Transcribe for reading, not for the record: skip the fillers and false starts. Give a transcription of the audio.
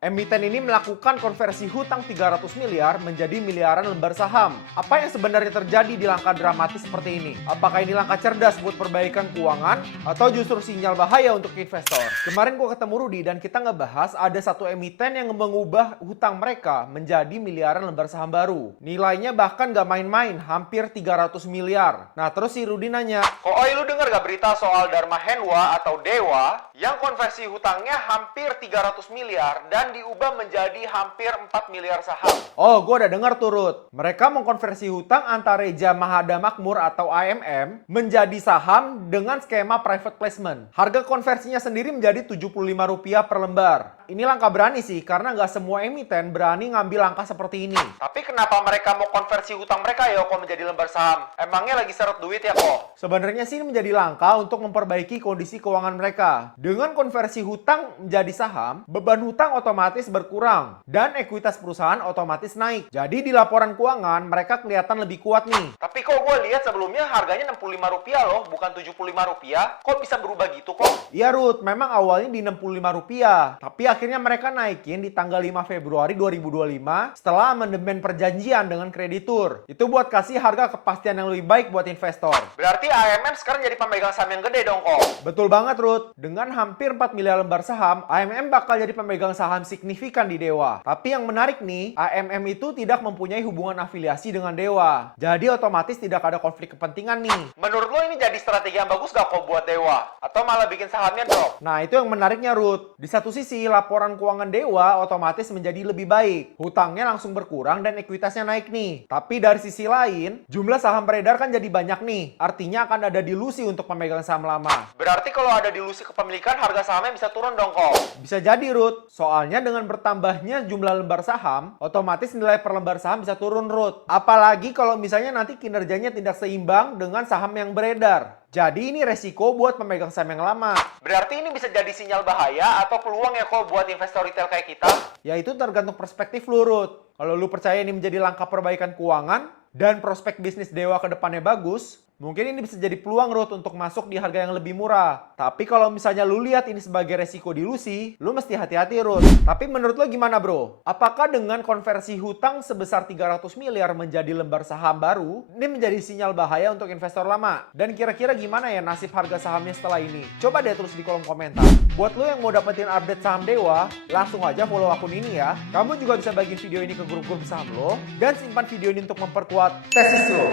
Emiten ini melakukan konversi hutang 300 miliar menjadi miliaran lembar saham. Apa yang sebenarnya terjadi di langkah dramatis seperti ini? Apakah ini langkah cerdas buat perbaikan keuangan atau justru sinyal bahaya untuk investor? Kemarin gue ketemu Rudy dan kita ngebahas ada satu emiten yang mengubah hutang mereka menjadi miliaran lembar saham baru. Nilainya bahkan gak main-main, hampir 300 miliar. Nah terus si Rudy nanya, "Kok lu denger gak berita soal Dharma Henwa atau Dewa yang konversi hutangnya hampir 300 miliar dan diubah menjadi hampir 4 miliar saham?" Oh, gue udah dengar turut. Mereka mengkonversi hutang Antareja Mahada Makmur atau AMM menjadi saham dengan skema private placement. Harga konversinya sendiri menjadi Rp75 per lembar. Ini langkah berani sih, karena nggak semua emiten berani ngambil langkah seperti ini. Tapi kenapa mereka mau konversi hutang mereka ya kok menjadi lembar saham? Emangnya lagi seret duit ya kok? Sebenarnya sih ini menjadi langkah untuk memperbaiki kondisi keuangan mereka. Dengan konversi hutang menjadi saham, beban hutang otomatis berkurang dan ekuitas perusahaan otomatis naik. Jadi di laporan keuangan mereka kelihatan lebih kuat nih. Tapi kok gue lihat sebelumnya harganya Rp65 loh, bukan Rp75. Kok bisa berubah gitu kok? Iya Ruth, memang awalnya di Rp65. Tapi akhirnya mereka naikin di tanggal 5 Februari 2025 setelah amandemen perjanjian dengan kreditur. Itu buat kasih harga kepastian yang lebih baik buat investor. Berarti AMM sekarang jadi pemegang saham yang gede dong kok? Betul banget Ruth. Dengan hampir 4 miliar lembar saham, AMM bakal jadi pemegang saham signifikan di Dewa. Tapi yang menarik nih, AMM itu tidak mempunyai hubungan afiliasi dengan Dewa. Jadi otomatis tidak ada konflik kepentingan nih. Menurut lo ini jadi strategi yang bagus gak kok buat Dewa? Atau malah bikin sahamnya drop? Nah itu yang menariknya Ruth. Di satu sisi laporan keuangan Dewa otomatis menjadi lebih baik. Hutangnya langsung berkurang dan ekuitasnya naik nih. Tapi dari sisi lain, jumlah saham beredar kan jadi banyak nih. Artinya akan ada dilusi untuk pemegang saham lama. Berarti kalau ada dilusi kepemilikan, harga sahamnya bisa turun dong kok? Bisa jadi Ruth. Soalnya dengan bertambahnya jumlah lembar saham, otomatis nilai per lembar saham bisa turun Ruth. Apalagi kalau misalnya nanti kinerjanya tidak seimbang dengan saham yang beredar. Jadi ini resiko buat pemegang saham yang lama. Berarti ini bisa jadi sinyal bahaya atau peluang ya kok buat investor retail kayak kita? Ya itu tergantung perspektif lu Ruth. Kalau lu percaya ini menjadi langkah perbaikan keuangan dan prospek bisnis Dewa ke depannya bagus, mungkin ini bisa jadi peluang Ruth untuk masuk di harga yang lebih murah. Tapi kalau misalnya lu lihat ini sebagai resiko dilusi, lu mesti hati-hati Ruth. Tapi menurut lu gimana bro? Apakah dengan konversi hutang sebesar 300 miliar menjadi lembar saham baru, ini menjadi sinyal bahaya untuk investor lama? Dan kira-kira gimana ya nasib harga sahamnya setelah ini? Coba deh tulis di kolom komentar. Buat lu yang mau dapetin update saham Dewa, langsung aja follow akun ini ya. Kamu juga bisa bagiin video ini ke grup-grup saham lo, dan simpan video ini untuk memperkuat tesis lo.